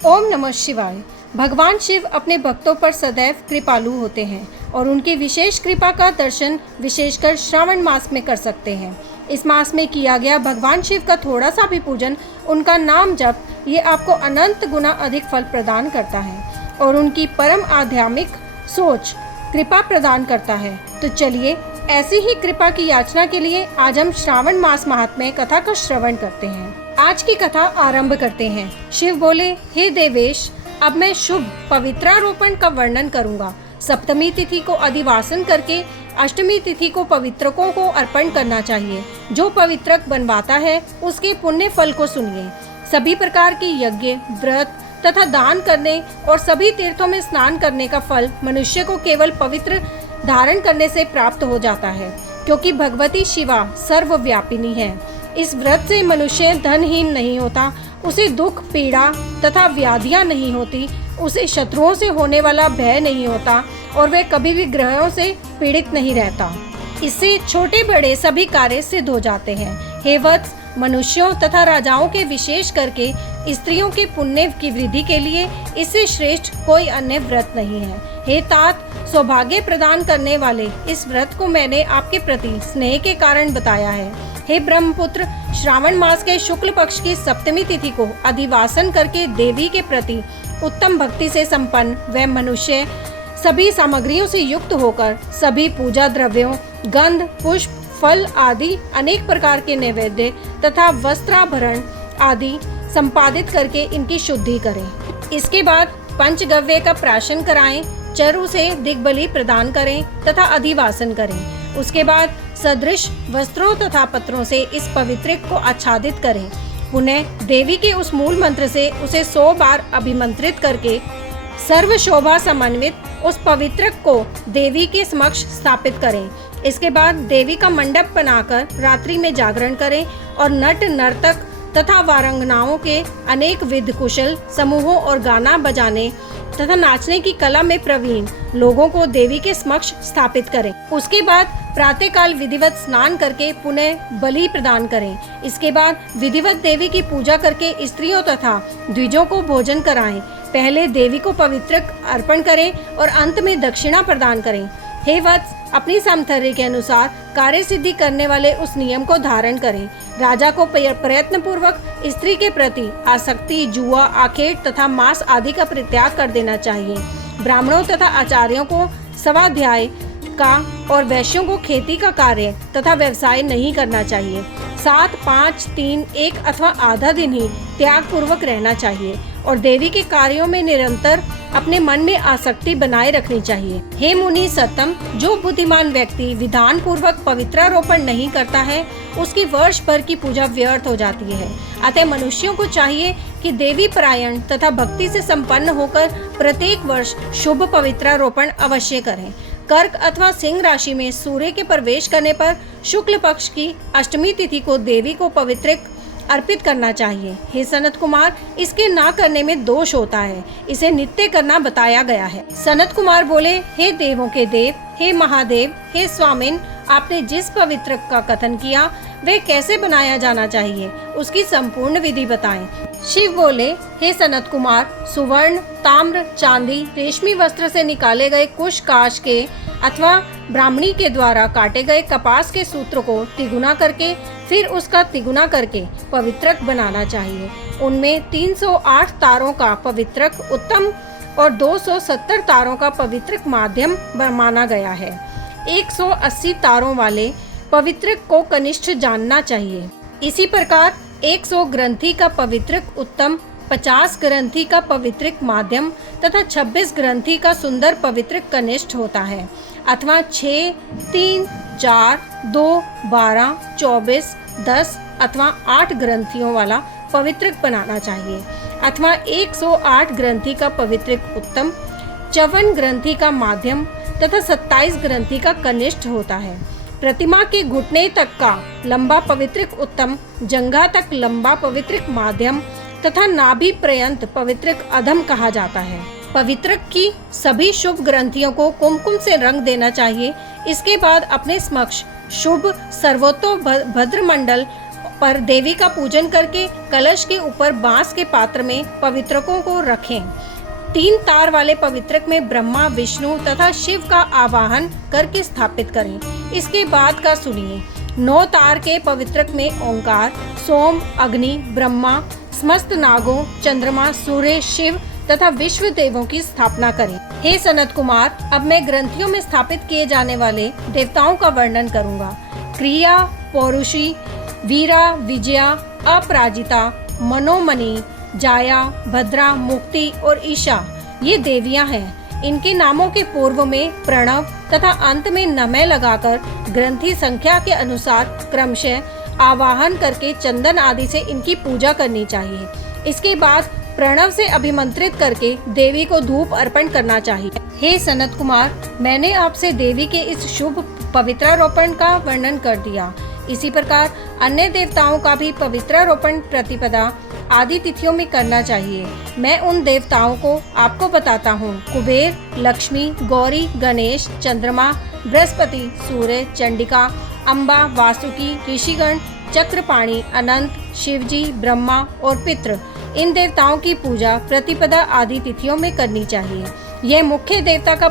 ओम नमः शिवाय। भगवान शिव अपने भक्तों पर सदैव कृपालु होते हैं और उनकी विशेष कृपा का दर्शन विशेषकर श्रावण मास में कर सकते हैं। इस मास में किया गया भगवान शिव का थोड़ा सा भी पूजन, उनका नाम जप, ये आपको अनंत गुना अधिक फल प्रदान करता है और उनकी परम आध्यात्मिक सोच कृपा प्रदान करता है। तो चलिए ऐसी ही कृपा की याचना के लिए आज हम श्रावण मास महात्म्य कथा का श्रवण करते हैं। आज की कथा आरंभ करते हैं। शिव बोले, हे देवेश, अब मैं शुभ पवित्रारोपण का वर्णन करूंगा। सप्तमी तिथि को अधिवासन करके अष्टमी तिथि को पवित्रकों को अर्पण करना चाहिए। जो पवित्रक बनवाता है उसके पुण्य फल को सुनिए। सभी प्रकार के यज्ञ, व्रत तथा दान करने और सभी तीर्थों में स्नान करने का फल मनुष्य को केवल पवित्र धारण करने से प्राप्त हो जाता है, क्योंकि भगवती शिवा सर्वव्यापिनी है। इस व्रत से मनुष्य धनहीन नहीं होता, उसे दुख, पीड़ा तथा व्याधियां नहीं होती, उसे शत्रुओं से होने वाला भय नहीं होता और वह कभी भी ग्रहों से पीड़ित नहीं रहता। इससे छोटे बड़े सभी कार्य सिद्ध हो जाते हैं। हे वत्स, मनुष्यों तथा राजाओं के विशेष करके स्त्रियों के पुण्य की वृद्धि के लिए इससे श्रेष्ठ कोई अन्य व्रत नहीं है। हे तात, सौभाग्य प्रदान करने वाले इस व्रत को मैंने आपके प्रति स्नेह के कारण बताया है। हे ब्रह्मपुत्र, श्रावण मास के शुक्ल पक्ष की सप्तमी तिथि को अधिवासन करके देवी के प्रति उत्तम भक्ति से संपन्न वह मनुष्य सभी सामग्रियों से युक्त होकर सभी पूजा द्रव्यों, गंध, पुष्प, फल आदि अनेक प्रकार के नैवेद्य तथा वस्त्राभरण आदि संपादित करके इनकी शुद्धि करें। इसके बाद पंचगव्य का प्राशन कराएं, चरु से दिग्बली प्रदान करें तथा अधिवासन करें। उसके बाद सदृश वस्त्रों तथा पत्रों से इस पवित्रक को आच्छादित करें। पुनः देवी के उस मूल मंत्र से उसे 100 बार अभिमंत्रित करके सर्व शोभा समन्वित उस पवित्रक को देवी के समक्ष स्थापित करें। इसके बाद देवी का मंडप बनाकर रात्रि में जागरण करें और नट नर्तक तथा वारंगनाओं के अनेक विध कुशल समूहों और गाना बजाने तथा नाचने की कला में प्रवीण लोगों को देवी के समक्ष स्थापित करें। उसके बाद प्रातःकाल विधिवत स्नान करके पुनः बलि प्रदान करें। इसके बाद विधिवत देवी की पूजा करके स्त्रियों तथा द्विजों को भोजन कराएं। पहले देवी को पवित्रक अर्पण करें और अंत में दक्षिणा प्रदान करें। हे वत्स, अपनी सामर्थ्य के अनुसार कार्य सिद्धि करने वाले उस नियम को धारण करें। राजा को प्रयत्न पूर्वक स्त्री के प्रति आसक्ति, जुआ, आखेट तथा मांस आदि का परित्याग कर देना चाहिए। ब्राह्मणों तथा आचार्यों को स्वाध्याय का और वैश्यों को खेती का कार्य तथा व्यवसाय नहीं करना चाहिए। 7, 5, 3, 1 अथवा आधा दिन ही त्याग पूर्वक रहना चाहिए और देवी के कार्यों में निरंतर अपने मन में आसक्ति बनाए रखनी चाहिए। हे मुनि सत्तम, जो बुद्धिमान व्यक्ति विधान पूर्वक पवित्रारोपण नहीं करता है उसकी वर्ष भर की पूजा व्यर्थ हो जाती है। अतः मनुष्यों को चाहिए कि देवी परायण तथा भक्ति से संपन्न होकर प्रत्येक वर्ष शुभ पवित्रारोपण अवश्य करें। कर्क अथवा सिंह राशि में सूर्य के प्रवेश करने पर शुक्ल पक्ष की अष्टमी तिथि को देवी को पवित्रक अर्पित करना चाहिए। हे सनत कुमार, इसके ना करने में दोष होता है, इसे नित्य करना बताया गया है। सनत कुमार बोले, हे देवों के देव, हे महादेव, हे स्वामिन, आपने जिस पवित्रक का कथन किया वह कैसे बनाया जाना चाहिए, उसकी संपूर्ण विधि बताएं। शिव बोले, हे सनत कुमार, सुवर्ण, ताम्र, चांदी, रेशमी वस्त्र से निकाले गए कुश काश के अथवा ब्राह्मणी के द्वारा काटे गए कपास के सूत्र को तिगुना करके फिर उसका तिगुना करके पवित्रक बनाना चाहिए। उनमें 308 तारों का पवित्रक उत्तम और 270 तारों का पवित्रक माध्यम माना गया है। 180 तारों वाले पवित्रक को कनिष्ठ जानना चाहिए। इसी प्रकार 100 ग्रंथि का पवित्रक उत्तम, 50 ग्रंथि का पवित्रक माध्यम तथा 26 ग्रंथि का सुंदर पवित्रक कनिष्ठ होता है। अथवा 6, 3, 4, 2, 12, 24, 10 अथवा 8 ग्रंथियों वाला पवित्रक बनाना चाहिए। अथवा 108 ग्रंथि का पवित्रक उत्तम, 54 ग्रंथि का माध्यम तथा 27 ग्रंथि का कनिष्ठ होता है। प्रतिमा के घुटने तक का लंबा पवित्रक उत्तम, जंघा तक लंबा पवित्रक माध्यम तथा नाभि पर्यंत पवित्रक अधम कहा जाता है। पवित्रक की सभी शुभ ग्रंथियों को कुमकुम से रंग देना चाहिए। इसके बाद अपने समक्ष शुभ सर्वोत्तम भद्रमंडल पर देवी का पूजन करके कलश के ऊपर बांस के पात्र में पवित्रकों को रखें। 3 तार वाले पवित्रक में ब्रह्मा, विष्णु तथा शिव का आवाहन करके स्थापित करें। इसके बाद का सुनिए। 9 तार के पवित्रक में ओंकार, सोम, अग्नि, ब्रह्मा, समस्त नागों, चंद्रमा, सूर्य, शिव तथा विश्व देवों की स्थापना करें। हे सनत कुमार, अब मैं ग्रंथियों में स्थापित किए जाने वाले देवताओं का वर्णन करूंगा। क्रिया, पौरुषी, वीरा, विजया, अपराजिता, मनोमणि, जाया, भद्रा, मुक्ति और ईशा ये देवियां हैं। इनके नामों के पूर्व में प्रणव तथा अंत में नमः लगाकर ग्रंथि संख्या के अनुसार क्रमशः आवाहन करके चंदन आदि से इनकी पूजा करनी चाहिए। इसके बाद प्रणव से अभिमंत्रित करके देवी को धूप अर्पण करना चाहिए। हे सनत कुमार, मैंने आपसे देवी के इस शुभ पवित्रारोपण का वर्णन कर दिया। इसी प्रकार अन्य देवताओं का भी पवित्रारोपण प्रतिपदा आदि तिथियों में करना चाहिए। मैं उन देवताओं को आपको बताता हूँ। कुबेर, लक्ष्मी, गौरी, गणेश, चंद्रमा, बृहस्पति, सूर्य, चंडिका, अम्बा, वासुकी, ऋषिगण, चक्रपाणि, अनंत, शिवजी, ब्रह्मा और पितृ, इन देवताओं की पूजा प्रतिपदा आदि तिथियों में करनी चाहिए। यह मुख्य देवता का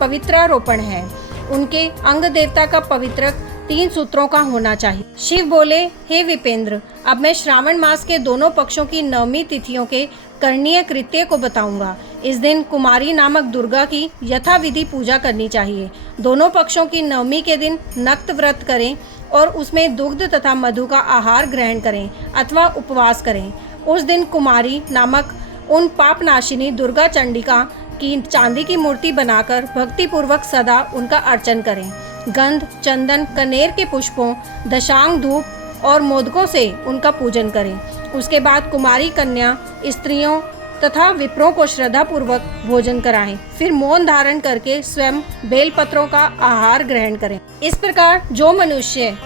पवित्रारोपण है। उनके अंग देवता का पवित्रक 3 सूत्रों का होना चाहिए। शिव बोले, हे विपेंद्र, अब मैं श्रावण मास के दोनों पक्षों की 9वीं तिथियों के करणीय कृत्य को बताऊंगा। इस दिन कुमारी नामक दुर्गा की यथाविधि पूजा करनी चाहिए। दोनों पक्षों की 9वीं के दिन नक्त व्रत करें और उसमें दुग्ध तथा मधु का आहार ग्रहण करें अथवा उपवास करें। उस दिन कुमारी नामक उन पापनाशिनी दुर्गा चंडिका की चांदी की मूर्ति बनाकर भक्ति पूर्वक सदा उनका अर्चन करें। गंध, चंदन, कनेर के पुष्पों, दशांग धूप और मोदकों से उनका पूजन करें। उसके बाद कुमारी कन्या, स्त्रियों तथा विप्रों को श्रद्धा पूर्वक भोजन कराएं। फिर मौन धारण करके स्वयं बेलपत्रों का आहार ग्रहण करें। इस प्रकार जो मनुष्य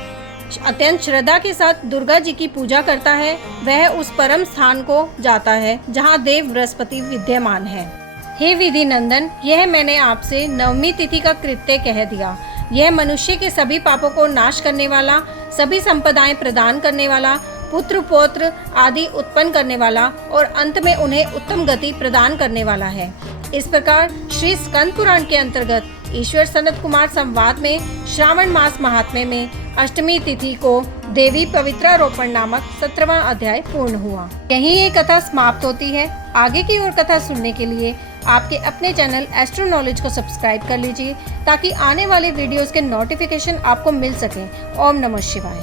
अत्यंत श्रद्धा के साथ दुर्गा जी की पूजा करता है, वह उस परम स्थान को जाता है जहाँ देव बृहस्पति विद्यमान है। हे विधि नंदन, यह मैंने आपसे 9वीं तिथि का कृत्य कह दिया। यह मनुष्य के सभी पापों को नाश करने वाला, सभी संपदाएं प्रदान करने वाला, पुत्र पौत्र आदि उत्पन्न करने वाला और अंत में उन्हें उत्तम गति प्रदान करने वाला है। इस प्रकार श्री स्कंद पुराण के अंतर्गत ईश्वर सनत कुमार संवाद में श्रावण मास महात्म्य में अष्टमी तिथि को देवी पवित्रारोपण नामक 17वां अध्याय पूर्ण हुआ। यहीं ये कथा समाप्त होती है। आगे की और कथा सुनने के लिए आपके अपने चैनल एस्ट्रो नॉलेज को सब्सक्राइब कर लीजिए ताकि आने वाले वीडियोस के नोटिफिकेशन आपको मिल सके। ओम नमः शिवाय।